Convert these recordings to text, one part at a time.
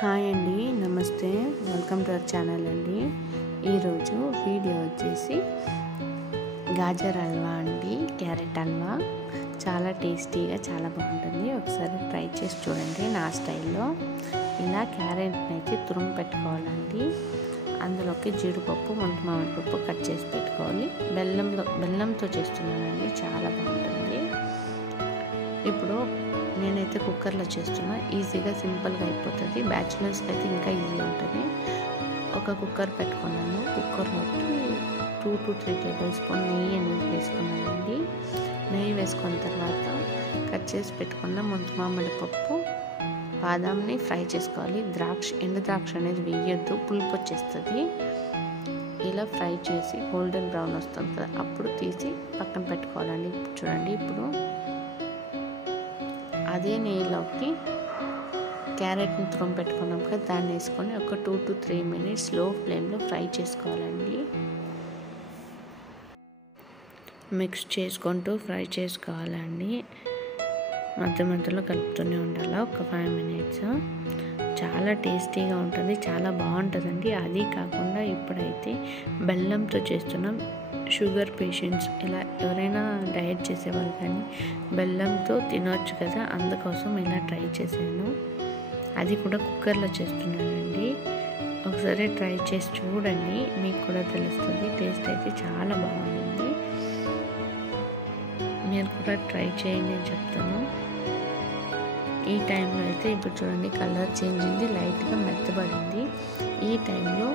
Hi అండి, నమస్తే. Welcome to our channel అండి. ఈరోజు వీడియో వచ్చేసి గాజర్ హల్వా అండి, క్యారెట్ హల్వా. చాలా టేస్టీగా చాలా బాగుంటుంది. ఒకసారి ట్రై చేసి చూడండి నా స్టైల్లో. ఇలా క్యారెట్ని అయితే తురుము పెట్టుకోవాలండి. అందులోకి జీడిపప్పు, మామిడి పప్పు కట్ చేసి పెట్టుకోవాలి. బెల్లంతో చేస్తున్నానండి, చాలా బాగుంటుంది. ఇప్పుడు నేనైతే కుక్కర్లో చేస్తున్నా. ఈజీగా సింపుల్గా అయిపోతుంది. బ్యాచులర్స్కి అయితే ఇంకా ఈజీగా ఉంటుంది. ఒక కుక్కర్ పెట్టుకున్నాను. కుక్కర్లోకి 2 to 3 టేబుల్ స్పూన్ నెయ్యి అనేది వేసుకున్నానండి. నెయ్యి వేసుకున్న తర్వాత కట్ చేసి పెట్టుకున్న మామిడి పప్పు, బాదాంని ఫ్రై చేసుకోవాలి. ఎండు ద్రాక్ష అనేది వేయొద్దు, పులుపు వచ్చేస్తుంది. ఇలా ఫ్రై చేసి గోల్డెన్ బ్రౌన్ వస్తుంది కదా, అప్పుడు తీసి పక్కన పెట్టుకోవాలండి. చూడండి, ఇప్పుడు అదే నెయ్యిలోకి క్యారెట్ని తురుము పెట్టుకున్నాం కదా, దాన్ని వేసుకొని ఒక 2 to 3 minutes లో ఫ్లేమ్లో ఫ్రై చేసుకోవాలండి. మిక్స్ చేసుకుంటూ ఫ్రై చేసుకోవాలండి. మధ్య మధ్యలో కలుపుతూనే ఉండాలి ఒక 5 minutes. చాలా టేస్టీగా ఉంటుంది, చాలా బాగుంటుందండి. అది కాకుండా ఇప్పుడైతే బెల్లంతో చేస్తున్నాం. షుగర్ పేషెంట్స్, ఇలా ఎవరైనా డయట్ చేసేవాళ్ళు కానీ బెల్లంతో తినవచ్చు కదా, అందుకోసం ఇలా ట్రై చేశాను. అది కూడా కుక్కర్లో చేస్తున్నానండి. ఒకసారి ట్రై చేసి చూడండి, మీకు కూడా తెలుస్తుంది. టేస్ట్ అయితే చాలా బాగుంటుంది. మీరు కూడా ట్రై చేయండి అని చెప్తాను. ఈ టైంలో అయితే ఇప్పుడు చూడండి, కలర్ చేంజ్ అయింది, లైట్గా మెత్తబడింది. ఈ టైంలో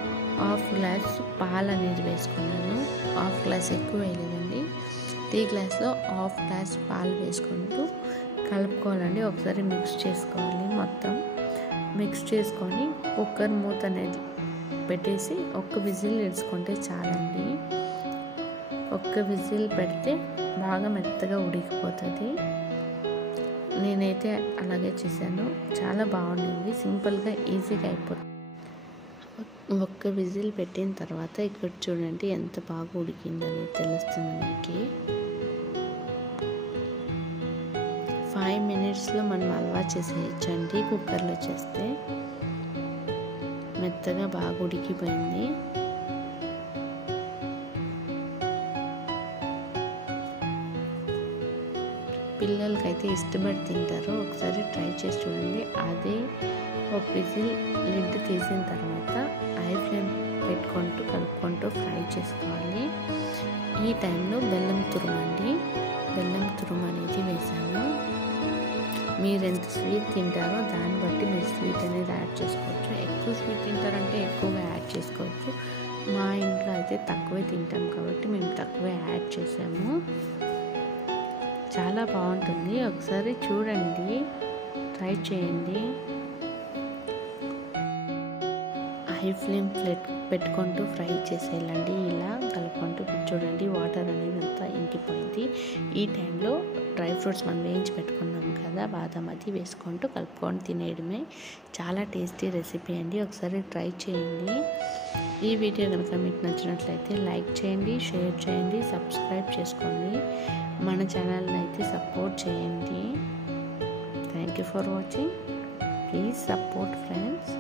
1/2 గ్లాస్ పాలు అనేది వేసుకున్నాను. 1/2 గ్లాస్ ఎక్కువ వేయలేదండి. టీ గ్లాస్లో 1/2 గ్లాస్ పాలు వేసుకుంటూ కలుపుకోవాలండి. ఒకసారి మిక్స్ చేసుకోవాలి. మొత్తం మిక్స్ చేసుకొని కుక్కర్ మూత అనేది పెట్టేసి ఒక్క విజిల్ వేసుకుంటే చాలండి. ఒక్క విజిల్ పెడితే బాగా మెత్తగా ఉడికిపోతుంది. నేనైతే అలాగే చేశాను. చాలా బాగుండింది, సింపుల్గా ఈజీగా అయిపోతుంది. ఒక్క విజిల్ పెట్టిన తర్వాత ఇక్కడ చూడండి ఎంత బాగా ఉడికిందని తెలుస్తుంది మీకు. 5 minutesలో మనం హల్వా చేసేయచ్చండి. కుక్కర్లో చేస్తే మెత్తగా బాగా ఉడికిపోయింది. పిల్లలకైతే ఇష్టపడి తింటారు. ఒకసారి ట్రై చేసి చూడండి. అదే ఒక విజిల్ లిడ్ తీసిన తర్వాత హై ఫ్లేమ్ పెట్టుకుంటూ కలుపుకుంటూ ఫ్రై చేసుకోవాలి. ఈ టైంలో బెల్లం తురుము అనేది వేసాను. మీరు ఎంత స్వీట్ తింటారో దాన్ని బట్టి మీరు స్వీట్ అనేది యాడ్ చేసుకోవచ్చు. ఎక్కువ స్వీట్ తింటారంటే ఎక్కువగా యాడ్ చేసుకోవచ్చు. మా ఇంట్లో అయితే తక్కువే తింటాం కాబట్టి మేము తక్కువే యాడ్ చేసాము. చాలా బాగుంటుంది. ఒకసారి చూడండి, ట్రై చేయండి. హై ఫ్లేమ్ పెట్టుకుంటూ ఫ్రై చేసేయాలండి. ఇలా కలుపుకుంటూ చూడండి, వాటర్ అనేది అంతా ఇంకిపోయింది. ఈ టైంలో డ్రై ఫ్రూట్స్ మనం వేయించి పెట్టుకున్నాం కదా, బాదం, అది వేసుకుంటూ కలుపుకొని తినేయడమే. చాలా టేస్టీ రెసిపీ అండి. ఒకసారి ట్రై చేయండి. ఈ వీడియో కనుక మీకు నచ్చినట్లయితే లైక్ చేయండి, షేర్ చేయండి, సబ్స్క్రైబ్ చేసుకోండి. మన ఛానల్ని అయితే సపోర్ట్ చేయండి. Thank you for watching. Please support friends.